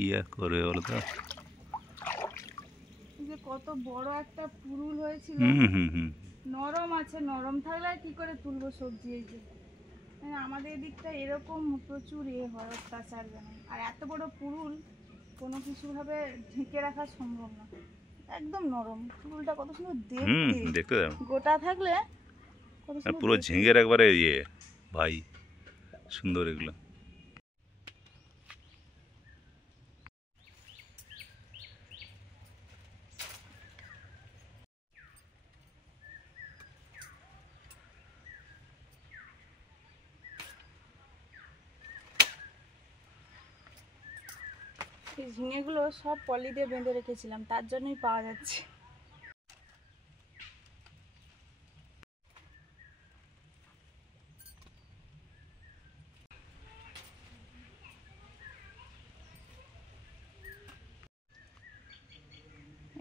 কি আর করবে বলো তো। যে কত বড় একটা পুরুল হয়েছিল, নরম আছে, নরম থাকলে আর কি করে তুলবো সবজি। এই যে আমাদের দিকটা এরকম প্রচুর হয়, অত্যাচার যেন। আর এত বড় পুরুল কোনো কিছু ভাবে ঢেকে রাখা সম্ভব না, একদম নরম। পুরুলটা কত সুন্দর দেখতে, গোটা থাকলে কত সুন্দর, পুরো ঝিঙের একবারে ইয়ে ভাই, সুন্দর এগুলো। এই ঝিঙেগুলো সব পলি দিয়ে বেঁধে রেখেছিলাম, তার জন্যই পাওয়া যাচ্ছে।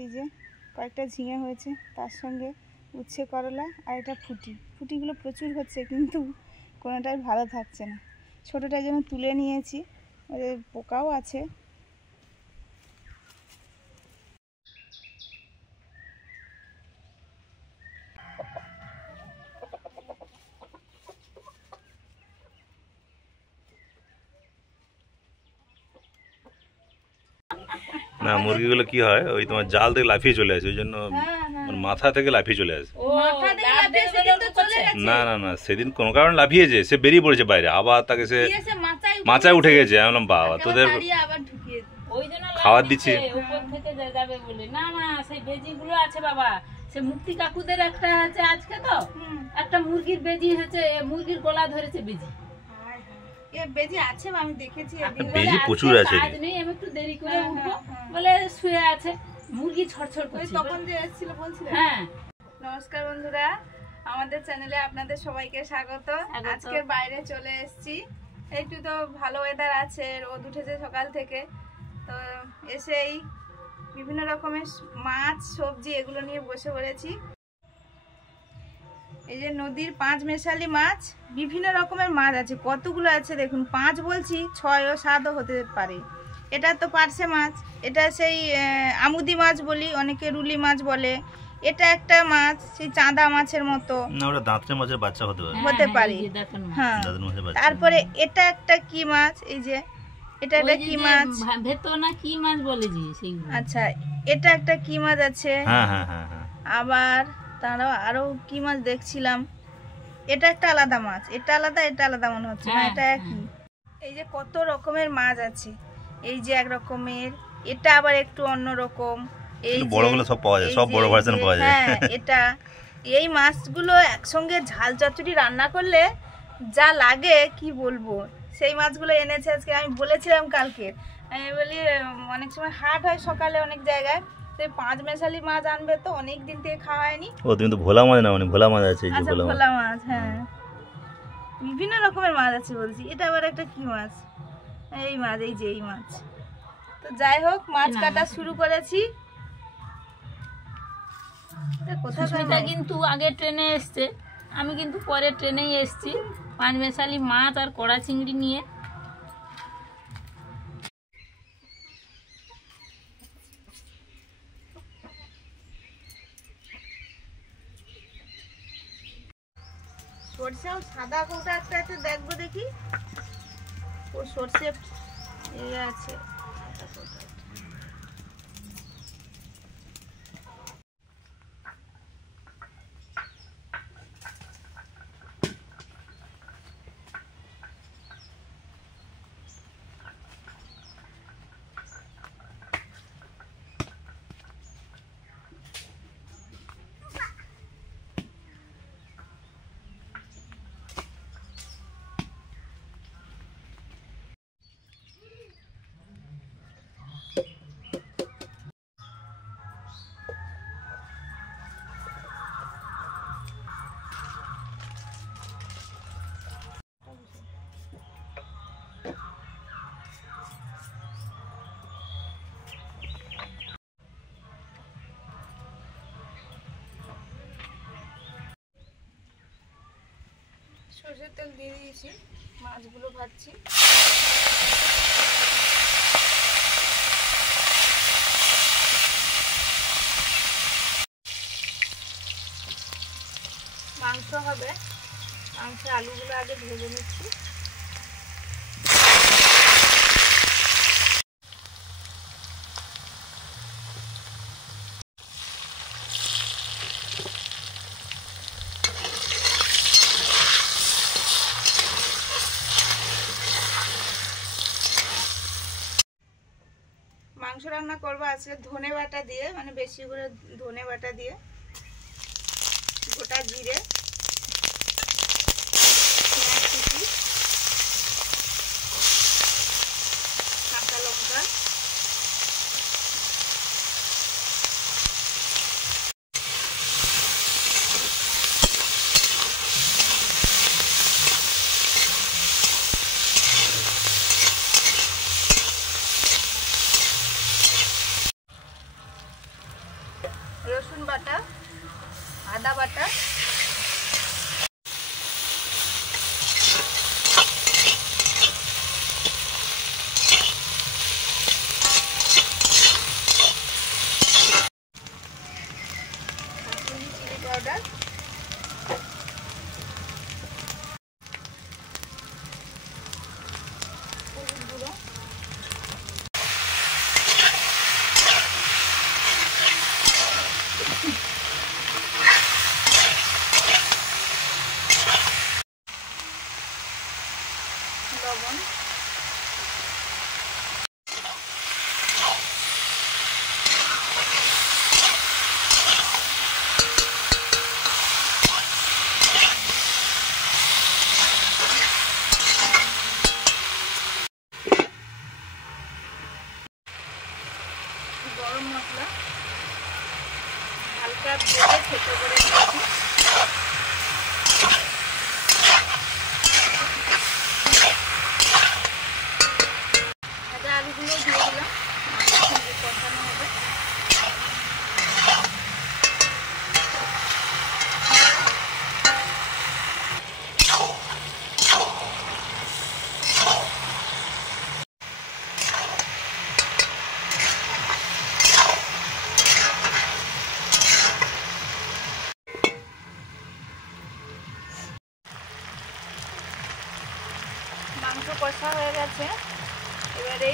এই যে কয়েকটা ঝিঙে হয়েছে, তার সঙ্গে উচ্ছে করলা আর এটা ফুটিগুলো প্রচুর হচ্ছে, কিন্তু কোনোটাই ভালো থাকছে না। ছোটোটার জন্য তুলে নিয়েছি, ওদের পোকাও আছে। না, মুরগিগুলো কি হয়, ওই তোমার জাল থেকে লাফিয়ে চলে আসে, ওই জন্য মাথা থেকে লাফিয়ে চলে আসে। না না না, সেদিন কোনো কারণে লাফিয়েছে, সে বেরিয়ে পড়েছে বাইরে, আবার তাকে সে মাচায় উঠে গেছে। আমি বললাম বাবা, তোদের খাবার দিচ্ছি। না না, সেই বেজিগুলো আছে বাবা, সে মুক্তি কাকুদের একটা আছে আজকে, তো একটা মুরগির বেজি হয়েছে, মুরগির গলা ধরেছে বেজি। বেজি আছে, আমি দেখেছি। বেজি প্রচুর আছে। আজ নেই, আমি একটু দেরি করে উঠবো বলে শুয়ে আছে, মুরগি ছড়ছড় করছে। তখন যে এসেছিল বলছিল। হ্যাঁ, নমস্কার বন্ধুরা, আমাদের চ্যানেলে আপনাদের সবাইকে স্বাগত। আজকে বাইরে চলে এসেছি, একটু তো ভালো ওয়েদার আছে, রোদ উঠেছে সকাল থেকে, তো এসেই বিভিন্ন রকমের মাছ সবজি এগুলো নিয়ে বসে পড়েছি। এই যে নদীর 5 মেশালি মাছ, বিভিন্ন রকমের মাছ আছে, কতগুলো আছে দেখুন। 5 বলছি, 6 ও 7ও হতে পারে। এটা তো পার্শে মাছ, এটা সেই আমুদি মাছ বলি, অনেকে রুলি মাছ বলে। এটা একটা মাছ সেই চাঁদা মাছের মতো, না ওটা দাঁতরা মাছের বাচ্চা হতে পারে। হ্যাঁ, তারপরে এটা একটা কি মাছ, এই যে এটা একটা কি মাছ, ভেতর না কি মাছ বলে জি সেইগুলো। আচ্ছা, এটা একটা কি মাছ আছে। হ্যাঁ হ্যাঁ হ্যাঁ হ্যাঁ। আবার তারও আরো কি মাছ দেখছিলাম, এটা একটা আলাদা মাছ, এটা আলাদা, এটা আলাদা মনে হচ্ছে না, এটা একই। এই যে কত রকমের মাছ আছে, এই যে এক রকমের, এটা আবার একটু অন্য রকম। এই বড়গুলো সব পাওয়া যায়, সব বড় ভার্সন পাওয়া যায়। হ্যাঁ, এটা এই মাছগুলো একসঙ্গে ঝাল চচ্চড়ি রান্না করলে যা লাগে কি বলবো। সেই মাছগুলো এনেছে আজকে, আমি বলেছিলাম কালকে, আমি বলি অনেক সময় হাট হয় সকালে অনেক জায়গায়, সেই 5 মেশালি মাছ আনবে, তো অনেক দিন থেকে খাওয়া হয়নি। ও তুমি তো ভোলা মাছ না, মানে ভোলা মাছ আছে। আচ্ছা, ভোলা মাছ, হ্যাঁ, বিভিন্ন রকমের মাছ আছে বলছি। এটা আবার একটা কি মাছ, এই মাছ, এই যে এই মাছ। তো যাই হোক, মাছ কাটা শুরু করেছি। সুস্মিতা কিন্তু আগে ট্রেনে এসছে, আমি কিন্তু পরে ট্রেনেই এসছি 5 মেশালি মাছ আর কড়া চিংড়ি নিয়ে। সরষেও সাদা কোটা একটা আছে, দেখবো দেখি। ও সরষে এই আছে, সরষের তেল দিয়ে দিয়েছি, মাছগুলো ভাজছি। মাংস হবে, মাংসের আলুগুলো আগে ভেজে নিচ্ছি। মাংস রান্না করবো আজকে ধনে বাটা দিয়ে, মানে বেশি করে ধনে বাটা দিয়ে, গোটা জিরে, পেঁয়াজ কুচি, কাঁচা লঙ্কা, রসুন বাটা, আদা বাটা, চিলি পাউডার, হলুদ গুঁড়ো, লবণ, গরম মশলা হালকা ভেজে থেতো করে নিয়েছি। ভাজা আলুগুলো দিয়ে দিলাম, সঙ্গে কষানো হবে। মাংস কষা হয়ে গেছে, এবারে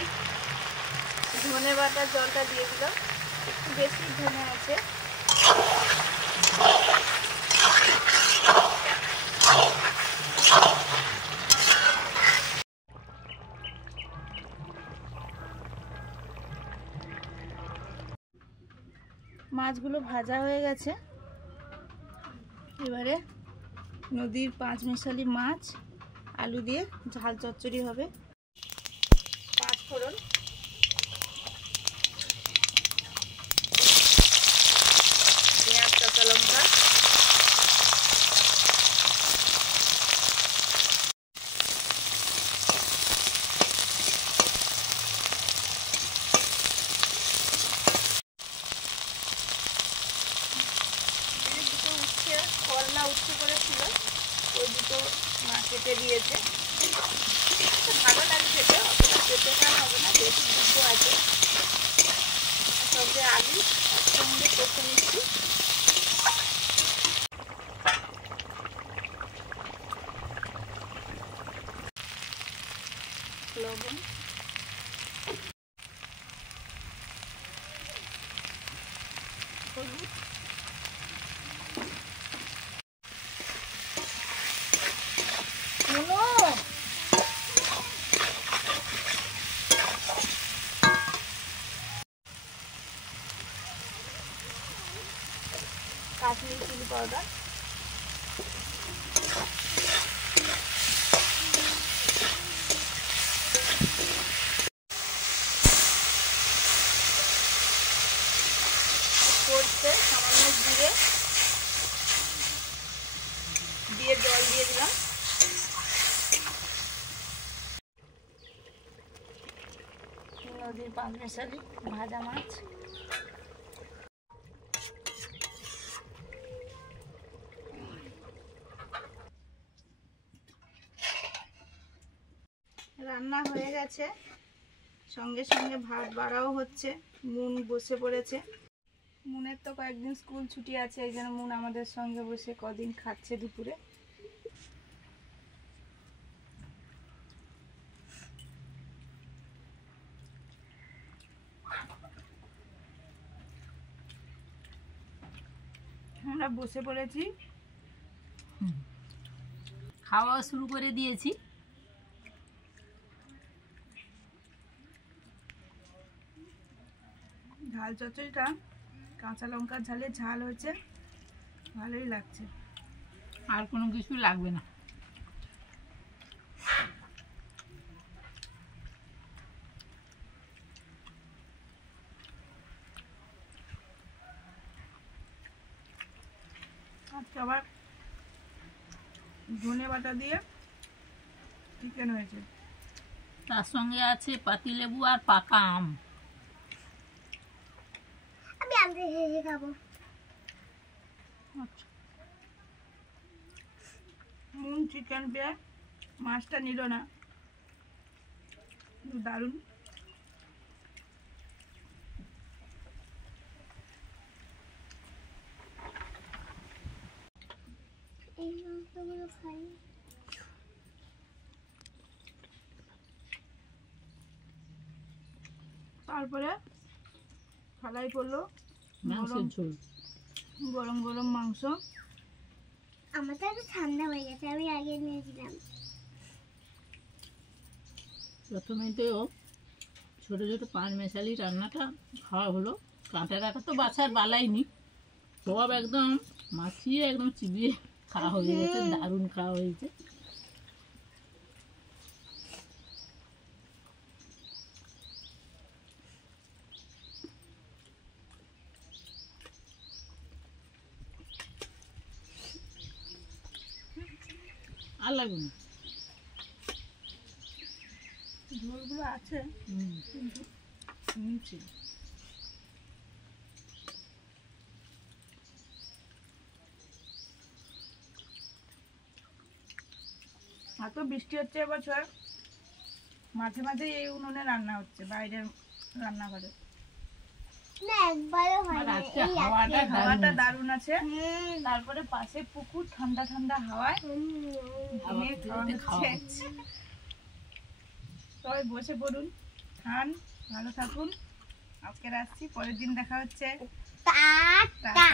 ধনে বাটার জলটা দিয়ে দিলাম, একটু বেশি ধনে আছে। মাছগুলো ভাজা হয়ে গেছে, এবারে নদীর 5 মিশালি মাছ আলু দিয়ে ঝাল চচ্চড়ি হবে। 5 ফোড়ন, পেঁয়াজ, কাঁচা লঙ্কা, দুটো উচ্ছে, করলা উচ্ছে করেছিল, ওই দুটো মা কেটে দিয়েছে। ভালো লাগে খেতে, অতটা পেটে খাওয়া হবে না, বেশি দুধ আছে। সঙ্গে আলু একসঙ্গে কষে নিচ্ছি। লবণ, হলুদ, কাশ্মীরি চিলি পাউডার, সরষে, সামান্য জিরে দিয়ে জল দিয়ে দিলাম। নদীর 5 মিশালি ভাজা মাছ, রান্না হয়ে গেছে, সঙ্গে সঙ্গে ভাত বাড়াও হচ্ছে, নুন বসে পড়েছে। মুনের তো কয়েকদিন স্কুল ছুটি আছে, এই জন্য মুন আমাদের সঙ্গে বসে কদিন খাচ্ছে দুপুরে। আমরা বসে পড়েছি, খাওয়া শুরু করে দিয়েছি। ঝাল চচ্চড়িটা কাঁচা লঙ্কার ঝালে ঝাল হয়েছে, ভালোই লাগছে। আর কোনো কিছু লাগবে না। আজকে আবার ধনে বাটা দিয়ে চিকেন হয়েছে, তার সঙ্গে আছে পাতিলেবু আর পাকা আম। আমি আম দিয়ে খাবো। মুন চিকেন পেয়ে মাছটা নিল না, দারুণ। এই মাছগুলো খাই। তারপরে খালাই পড়লো মাংসের ঝোল, গরম গরম মাংস। আমার তো একটু ঠান্ডা হয়ে গেছে, আমি আগে নিয়েছিলাম। প্রথমে তো ছোটো ছোটো পান মেশালি রান্নাটা খাওয়া হলো। কাঁটা কাটা তো বাছার বালাইনি, সব একদম মাখিয়ে একদম চিবিয়ে খাওয়া হয়ে গেছে, দারুণ খাওয়া হয়েছে। আর লাগবে না, ঝোলগুলো আছে কিন্তু নিচে। এত বৃষ্টি হচ্ছে এবছর, মাঝে মাঝে এই উনুনে রান্না হচ্ছে, বাইরের রান্নাঘরে। না একবারও আর হয়নি। আজকে এই হাওয়াটা আজকে। হাওয়াটা দারুণ। দারুণ আছে, তারপরে পাশে পুকুর, ঠান্ডা ঠান্ডা হাওয়ায় হাওয়া ঘুমিয়ে খেতে খাওয়া খাওয়া হচ্ছে। সবাই বসে পড়ুন, খান, ভালো থাকুন। আজকে রাখছি, পরের দিন দেখা হচ্ছে। টাটা। টাটা।